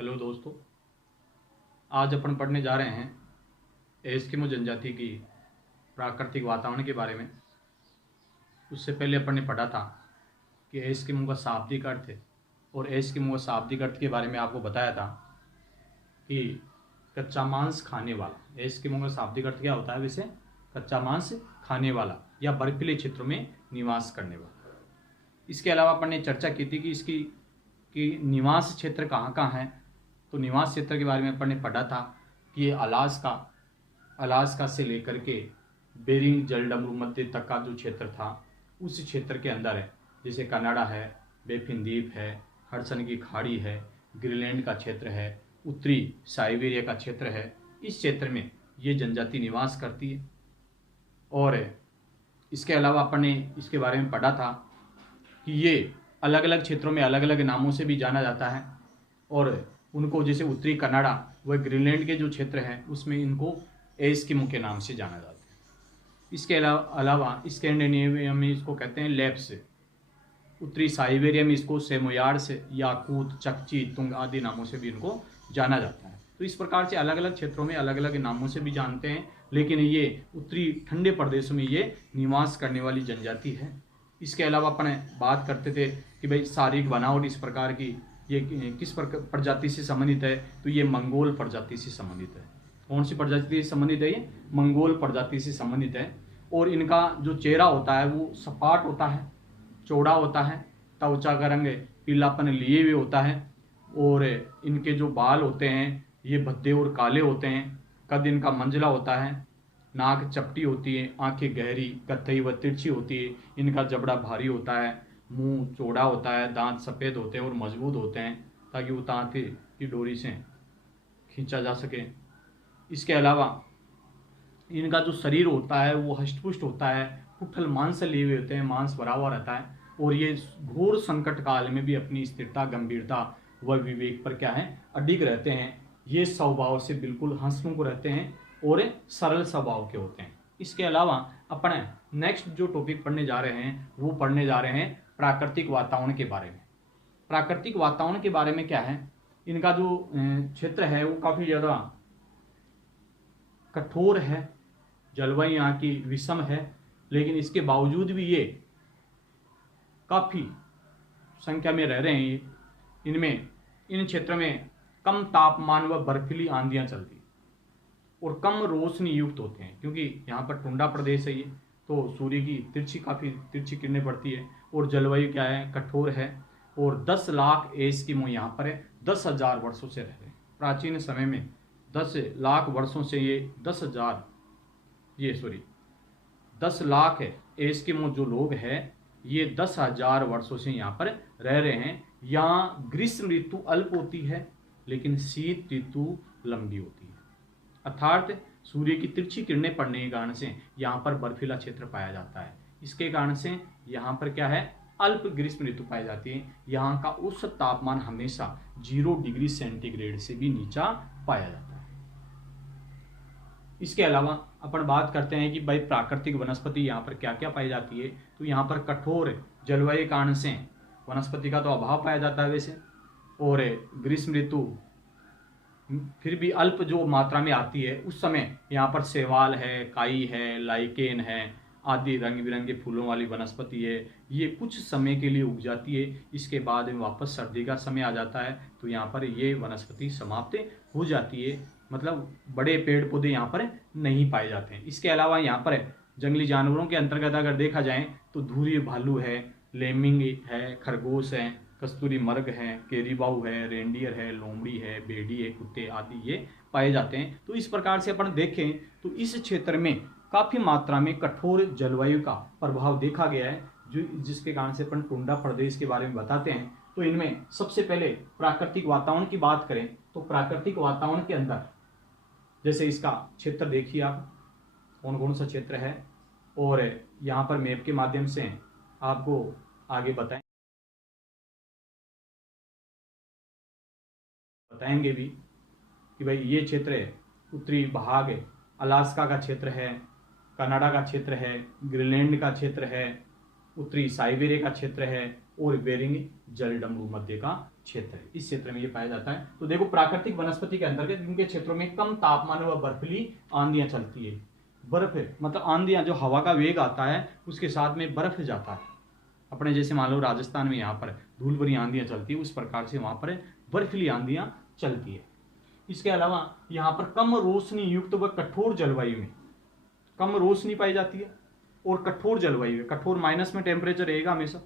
Hello दोस्तों, आज अपन पढ़ने जा रहे हैं एस्किमो जनजाति की प्राकृतिक वातावरण के बारे में। उससे पहले अपन ने पढ़ा था कि एस्किमो का शाब्दिक अर्थ है, और एस्किमो का शाब्दिक अर्थ के बारे में आपको बताया था कि कच्चा मांस खाने वाला। एस्किमो का शाब्दिक अर्थ क्या होता है वैसे? कच्चा मांस खाने वाला या बर्फीले क्षेत्रों में निवास करने वाला। इसके अलावा अपन ने चर्चा की थी कि इसकी निवास क्षेत्र कहाँ कहाँ हैं। तो निवास क्षेत्र के बारे में अपन ने पढ़ा था कि ये अलास्का से लेकर के बेरिंग जलडमरू मध्य तक का जो क्षेत्र था उस क्षेत्र के अंदर है। जैसे कनाडा है, बेफिन द्वीप है, हडसन की खाड़ी है, ग्रीनलैंड का क्षेत्र है, उत्तरी साइबेरिया का क्षेत्र है। इस क्षेत्र में ये जनजाति निवास करती है। और इसके अलावा अपन ने इसके बारे में पढ़ा था कि ये अलग अलग क्षेत्रों में अलग अलग नामों से भी जाना जाता है, और उनको जैसे उत्तरी कनाडा व ग्रीनलैंड के जो क्षेत्र हैं उसमें इनको एस्किमो के नाम से जाना जाता है। इसके अलावा स्कैंडिनेविया में इसको कहते हैं लैप्स, उत्तरी साइबेरिया में इसको सेमोयार्ड्स, याकूत, चकची, तुंग आदि नामों से भी इनको जाना जाता है। तो इस प्रकार से अलग अलग क्षेत्रों में अलग अलग नामों से भी जानते हैं, लेकिन ये उत्तरी ठंडे प्रदेशों में ये निवास करने वाली जनजाति है। इसके अलावा अपन बात करते थे कि भाई शारीरिक बनावट इस प्रकार की ये किस प्रजाति से संबंधित है, तो ये मंगोल प्रजाति से संबंधित है। कौन सी प्रजाति से संबंधित है? ये मंगोल प्रजाति से संबंधित है। और इनका जो चेहरा होता है वो सपाट होता है, चौड़ा होता है, त्वचा का रंग पीलापन लिए हुए होता है, और इनके जो बाल होते हैं ये भद्दे और काले होते हैं। कद इनका मंझला होता है, नाक चपटी होती है, आंखें गहरी, कत्थई व तिरछी होती है, इनका जबड़ा भारी होता है, मुंह चौड़ा होता है, दांत सफ़ेद होते हैं और मजबूत होते हैं ताकि वो तांती की डोरी से खींचा जा सके। इसके अलावा इनका जो शरीर होता है वो हष्टपुष्ट होता है, कुठल मांस लिए हुए होते हैं, मांस भरा हुआ रहता है, और ये घोर संकट काल में भी अपनी स्थिरता, गंभीरता व विवेक पर क्या है अडिग रहते हैं। ये स्वभाव से बिल्कुल हंसमुख रहते हैं और सरल स्वभाव के होते हैं। इसके अलावा अपन नेक्स्ट जो टॉपिक पढ़ने जा रहे हैं वो पढ़ने जा रहे हैं प्राकृतिक वातावरण के बारे में। प्राकृतिक वातावरण के बारे में क्या है, इनका जो क्षेत्र है वो काफ़ी ज़्यादा कठोर है, जलवायु यहाँ की विषम है, लेकिन इसके बावजूद भी ये काफ़ी संख्या में रह रहे हैं। इन क्षेत्र में कम तापमान व बर्फीली आंधियाँ चलती और कम रोशनी युक्त होते हैं, क्योंकि यहाँ पर टुंडा प्रदेश है ये, तो सूर्य की काफ़ी तिरछी किरणें पड़ती है, और जलवायु क्या है कठोर है। और 10 लाख एस्किमो यहाँ पर है, 10,000 वर्षों से रह रहे हैं। प्राचीन समय में 10 लाख वर्षों से ये 10 लाख एस्किमो जो लोग हैं ये 10,000 वर्षों से यहाँ पर रह रहे हैं। यहाँ ग्रीष्म ऋतु अल्प होती है लेकिन शीत ऋतु लंबी होती है, अर्थात सूर्य की तिरछी किरणें पड़ने के कारण से यहाँ पर बर्फीला क्षेत्र पाया जाता है। इसके कारण से यहाँ पर क्या है अल्प ग्रीष्म ऋतु पाई जाती है। यहाँ का औसत तापमान हमेशा 0 डिग्री सेंटीग्रेड से भी नीचा पाया जाता है। इसके अलावा अपन बात करते हैं कि भाई प्राकृतिक वनस्पति यहाँ पर क्या क्या पाई जाती है। तो यहाँ पर कठोर जलवायु कारण से वनस्पति का तो अभाव पाया जाता है वैसे, और ग्रीष्म ऋतु फिर भी अल्प जो मात्रा में आती है उस समय यहाँ पर शैवाल है, काई है, लाइकेन है आदि रंग बिरंगे फूलों वाली वनस्पति है। ये कुछ समय के लिए उग जाती है, इसके बाद में वापस सर्दी का समय आ जाता है तो यहाँ पर ये वनस्पति समाप्त हो जाती है, मतलब बड़े पेड़ पौधे यहाँ पर नहीं पाए जाते हैं। इसके अलावा यहाँ पर जंगली जानवरों के अंतर्गत अगर देखा जाए तो धुरी भालू है, लेमिंग है, खरगोश है, कस्तूरी मर्ग है, केरीबाऊ है, रेंडियर है, लोमड़ी है, भेड़ी है, कुत्ते आदि ये पाए जाते हैं। तो इस प्रकार से अपन देखें तो इस क्षेत्र में काफ़ी मात्रा में कठोर जलवायु का प्रभाव देखा गया है, जिसके कारण से अपन टुंडा प्रदेश के बारे में बताते हैं। तो इनमें सबसे पहले प्राकृतिक वातावरण की बात करें तो प्राकृतिक वातावरण के अंदर जैसे इसका क्षेत्र देखिए आप कौन कौन सा क्षेत्र है, और यहाँ पर मैप के माध्यम से आपको आगे बताएंगे भी कि भाई ये क्षेत्र है उत्तरी भाग अलास्का का क्षेत्र है, कनाडा का क्षेत्र है, ग्रीनलैंड का क्षेत्र है, उत्तरी साइबेरिया का क्षेत्र है, और बेरिंग जलडमरू मध्य का क्षेत्र है, इस क्षेत्र में ये पाया जाता है। तो देखो प्राकृतिक वनस्पति के अंतर्गत इनके क्षेत्रों में कम तापमान व बर्फीली आंधियां चलती है। बर्फ मतलब आंधियां, जो हवा का वेग आता है उसके साथ में बर्फ जाता है। अपने जैसे मान लो राजस्थान में यहाँ पर धूल भरी आंधियां चलती है, उस प्रकार से वहां पर बर्फीली आंधियां चलती है। इसके अलावा यहाँ पर कम रोशनी युक्त व कठोर जलवायु में कम रोशनी पाई जाती है और कठोर जलवायु है, कठोर माइनस में टेम्परेचर रहेगा हमेशा,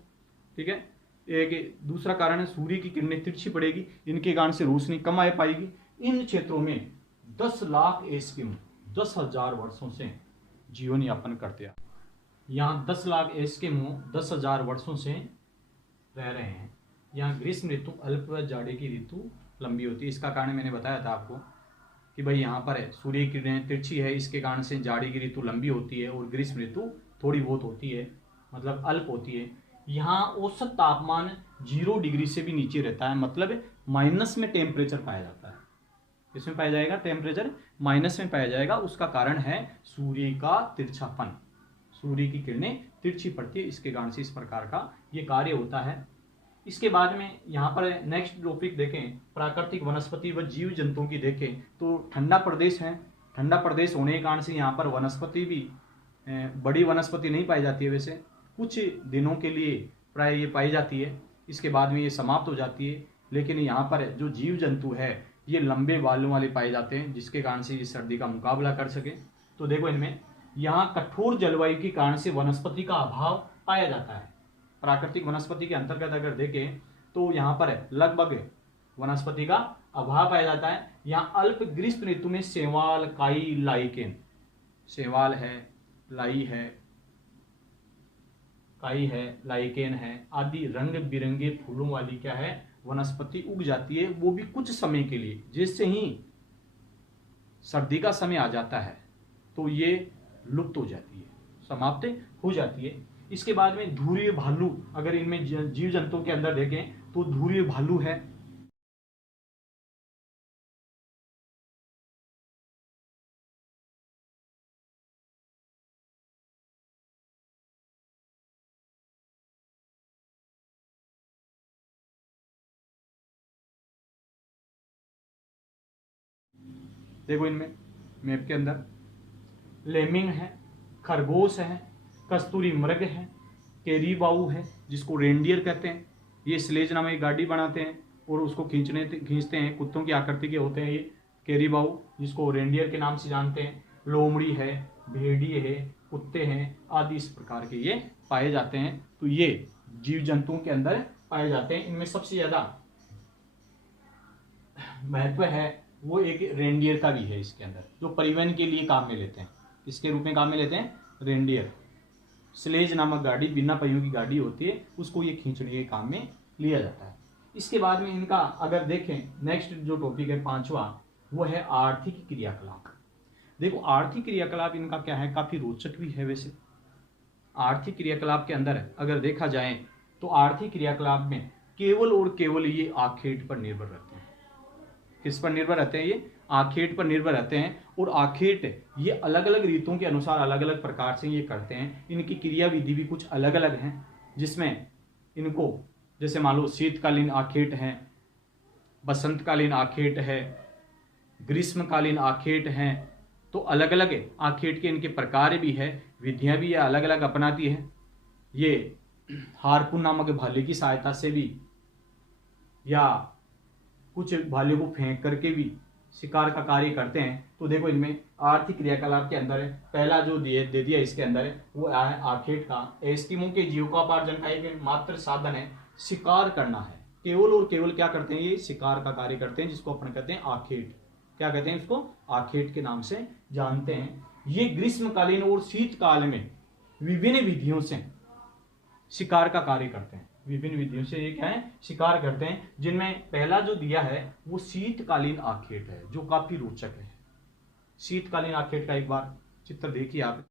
ठीक है। एक दूसरा कारण है सूर्य की किरणें तिरछी पड़ेगी, इनके कारण से रोशनी कम आ पाएगी। इन क्षेत्रों में 10 लाख एस्किमो 10,000 वर्षों से जीवन यापन करते हैं। यहाँ 10 लाख एस्किमो 10,000 वर्षों से रह रहे हैं। यहाँ ग्रीष्म ऋतु अल्प व जाड़े की ऋतु लंबी होती है। इसका कारण मैंने बताया था आपको कि भाई यहाँ पर है सूर्य की किरणें तिरछी है, इसके कारण से जाड़े की ऋतु लंबी होती है और ग्रीष्म ऋतु थोड़ी बहुत होती है, मतलब अल्प होती है। यहाँ औसत तापमान 0 डिग्री से भी नीचे रहता है, मतलब माइनस में टेम्परेचर पाया जाता है। इसमें पाया जाएगा टेम्परेचर माइनस में पाया जाएगा। उसका कारण है सूर्य का तिरछापन, सूर्य की किरणें तिरछी पड़ती है, इसके कारण से इस प्रकार का ये कार्य होता है। इसके बाद में यहाँ पर नेक्स्ट टॉपिक देखें, प्राकृतिक वनस्पति व जीव जंतुओं की देखें तो ठंडा प्रदेश है। ठंडा प्रदेश होने के कारण से यहाँ पर वनस्पति भी बड़ी वनस्पति नहीं पाई जाती है, वैसे कुछ दिनों के लिए प्राय ये पाई जाती है, इसके बाद में ये समाप्त हो जाती है। लेकिन यहाँ पर जो जीव जंतु है ये लंबे बालों वाले पाए जाते हैं, जिसके कारण से ये सर्दी का मुकाबला कर सके। तो देखो इनमें यहाँ कठोर जलवायु के कारण से वनस्पति का अभाव पाया जाता है। प्राकृतिक वनस्पति के अंतर्गत अगर देखें तो यहाँ पर लगभग वनस्पति का अभाव पाया जाता है। यहाँ अल्प ग्रीष्म ऋतु में शैवाल, काई, लाइकेन, शैवाल है, लाई है, काई है, लाइकेन है आदि रंग बिरंगे फूलों वाली क्या है वनस्पति उग जाती है, वो भी कुछ समय के लिए। जैसे ही सर्दी का समय आ जाता है तो ये लुप्त हो जाती है, समाप्त हो जाती है। इसके बाद में धुरीय भालू, अगर इनमें जीव जंतुओं के अंदर देखें तो धुरीय भालू है, देखो इनमें मैप के अंदर लेमिंग है, खरगोश है, कस्तूरी मृग है, केरीबाऊ है जिसको रेंडियर कहते हैं। ये स्लेज नाम की गाड़ी बनाते हैं और उसको खींचते हैं, कुत्तों की आकृति के होते हैं ये केरीबाऊ, जिसको रेंडियर के नाम से जानते हैं। लोमड़ी है, भेड़िए है, कुत्ते हैं आदि इस प्रकार के ये पाए जाते हैं। तो ये जीव जंतुओं के अंदर पाए जाते हैं। इनमें सबसे ज्यादा महत्व है वो एक रेंडियर का भी है इसके अंदर, जो परिवहन के लिए काम में लेते हैं, इसके रूप में काम में लेते हैं रेंडियर। स्लेज नामक गाड़ी, बिना पहियों की गाड़ी होती है, उसको ये खींचने के काम में लिया जाता है। इसके बाद में इनका अगर देखें नेक्स्ट जो टॉपिक है 5वां, वो है आर्थिक क्रियाकलाप। देखो आर्थिक क्रियाकलाप इनका क्या है, काफी रोचक भी है। वैसे आर्थिक क्रियाकलाप के अंदर अगर देखा जाए तो आर्थिक क्रियाकलाप में केवल और केवल ये आखेट पर निर्भर रहते हैं। किस पर निर्भर रहते हैं? ये आखेट पर निर्भर रहते हैं। और आखेट ये अलग अलग रीतों के अनुसार अलग अलग प्रकार से ये करते हैं। इनकी क्रिया विधि भी कुछ अलग अलग हैं, जिसमें इनको जैसे मान लो शीतकालीन आखेट है, बसंतकालीन आखेट है, ग्रीष्मकालीन आखेट हैं। तो अलग अलग आखेट के इनके प्रकार भी है, विधियां भी ये अलग अलग अपनाती है। ये हारपून नामक भाले की सहायता से भी या कुछ भाले को फेंक करके भी शिकार का कार्य करते हैं। तो देखो इनमें आर्थिक क्रियाकलाप के अंदर है, पहला जो दे दिया इसके अंदर है वो है आखेट का। एस्किमो के जीविकोपार्जन का एक मात्र साधन है शिकार करना है। केवल और केवल क्या करते हैं, ये शिकार का कार्य करते हैं, जिसको अपन कहते हैं आखेट। क्या कहते हैं इसको? आखेट के नाम से जानते हैं। ये ग्रीष्मकालीन और शीतकाल में विभिन्न विधियों से शिकार का कार्य करते हैं। विभिन्न विधियों से ये क्या है, शिकार करते हैं। जिनमें पहला जो दिया है वो शीतकालीन आखेट है, जो काफी रोचक है। शीतकालीन आखेट का एक बार चित्र देखिए आप।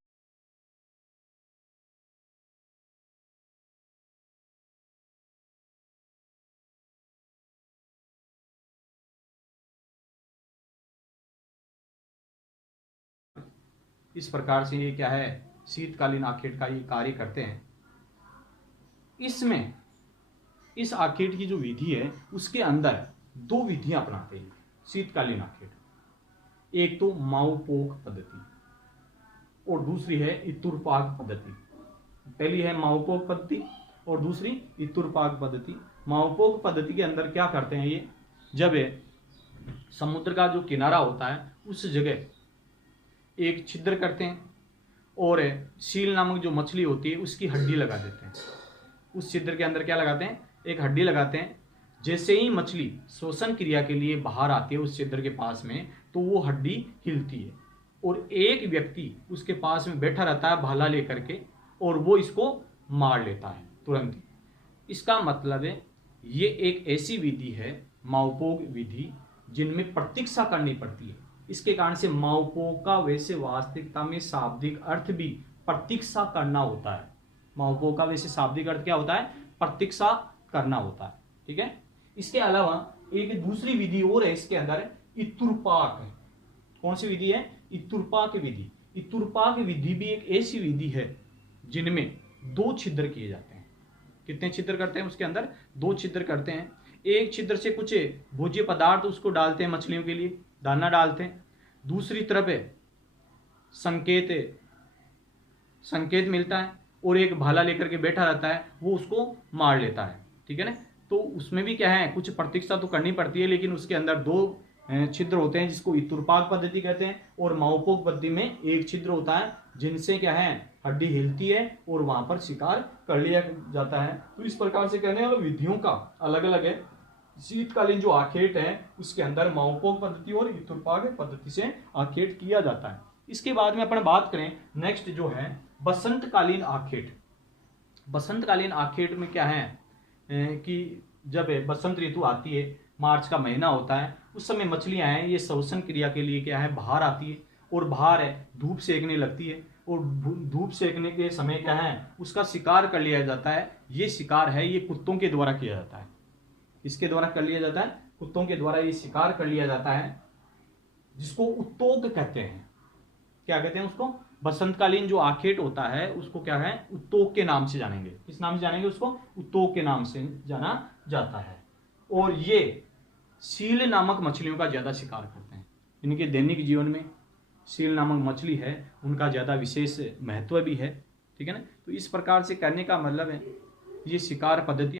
इस प्रकार से ये क्या है, शीतकालीन आखेट का ये कार्य करते हैं। इसमें इस आखेट की जो विधि है उसके अंदर 2 विधियां अपनाते हैं शीतकालीन आखेट। एक तो माओपोक पद्धति और दूसरी है इतुरपाक पद्धति। पहली है माओपोक पद्धति और दूसरी इतुरपाक पद्धति। माओपोक पद्धति के अंदर क्या करते हैं ये, जब समुद्र का जो किनारा होता है उस जगह एक छिद्र करते हैं और सील नामक जो मछली होती है उसकी हड्डी लगा देते हैं। उस छिद्र के अंदर क्या लगाते हैं, एक हड्डी लगाते हैं। जैसे ही मछली श्वसन क्रिया के लिए बाहर आती है उस छिद्र के पास में, तो वो हड्डी हिलती है और एक व्यक्ति उसके पास में बैठा रहता है भाला लेकर के, और वो इसको मार लेता है तुरंत ही। इसका मतलब है ये एक ऐसी विधि है माओपोक विधि जिनमें प्रतीक्षा करनी पड़ती है। इसके कारण से माओपोक का वैसे वास्तविकता में शाब्दिक अर्थ भी प्रतीक्षा करना होता है। माओपोक का वैसे शाब्दिक अर्थ क्या होता है, प्रतीक्षा करना होता है। ठीक है। इसके अलावा एक दूसरी विधि और है इसके अंदर, इतुरपाक है। कौन सी विधि है, इतुरपाक विधि। इतुरपाक विधि भी एक ऐसी विधि है जिनमें 2 छिद्र किए जाते हैं। कितने छिद्र करते हैं उसके अंदर, 2 छिद्र करते हैं। एक छिद्र से कुछ भोज्य पदार्थ उसको डालते हैं, मछलियों के लिए दाना डालते हैं। दूसरी तरफ संकेत मिलता है और एक भाला लेकर के बैठा रहता है, वो उसको मार लेता है। ठीक है ना। तो उसमें भी क्या है, कुछ प्रतीक्षा तो करनी पड़ती है, लेकिन उसके अंदर 2 छिद्र होते हैं जिसको इतुरपाक पद्धति कहते हैं, और माओपोक पद्धति में एक छिद्र होता है जिनसे क्या है, हड्डी हिलती है और वहां पर शिकार कर लिया जाता है। तो इस प्रकार से कहने वाले विधियों का अलग अलग है। शीतकालीन जो आखेट है उसके अंदर माओपोक पद्धति और इतुरपाक पद्धति से आखेट किया जाता है। इसके बाद में अपन बात करें नेक्स्ट जो है बसंतकालीन आखेट। बसंतकालीन आखेट में क्या है कि जब बसंत ऋतु आती है, मार्च का महीना होता है, उस समय मछलियां हैं ये श्वसन क्रिया के लिए क्या है, बाहर आती है और बाहर धूप सेकने लगती है, और धूप सेकने के समय क्या है, उसका शिकार कर लिया जाता है। ये शिकार है ये कुत्तों के द्वारा किया जाता है। इसके द्वारा कर लिया जाता है, कुत्तों के द्वारा ये शिकार कर लिया जाता है, जिसको उत्तोक कहते हैं। क्या कहते हैं उसको, बसंतकालीन जो आखेट होता है उसको क्या है, उत्तोक के नाम से जानेंगे। किस नाम से जानेंगे उसको, उत्तोक के नाम से जाना जाता है। और ये सील नामक मछलियों का ज्यादा शिकार करते हैं। इनके दैनिक जीवन में सील नामक मछली है उनका ज्यादा विशेष महत्व भी है। ठीक है ना। तो इस प्रकार से करने का मतलब है ये शिकार पद्धति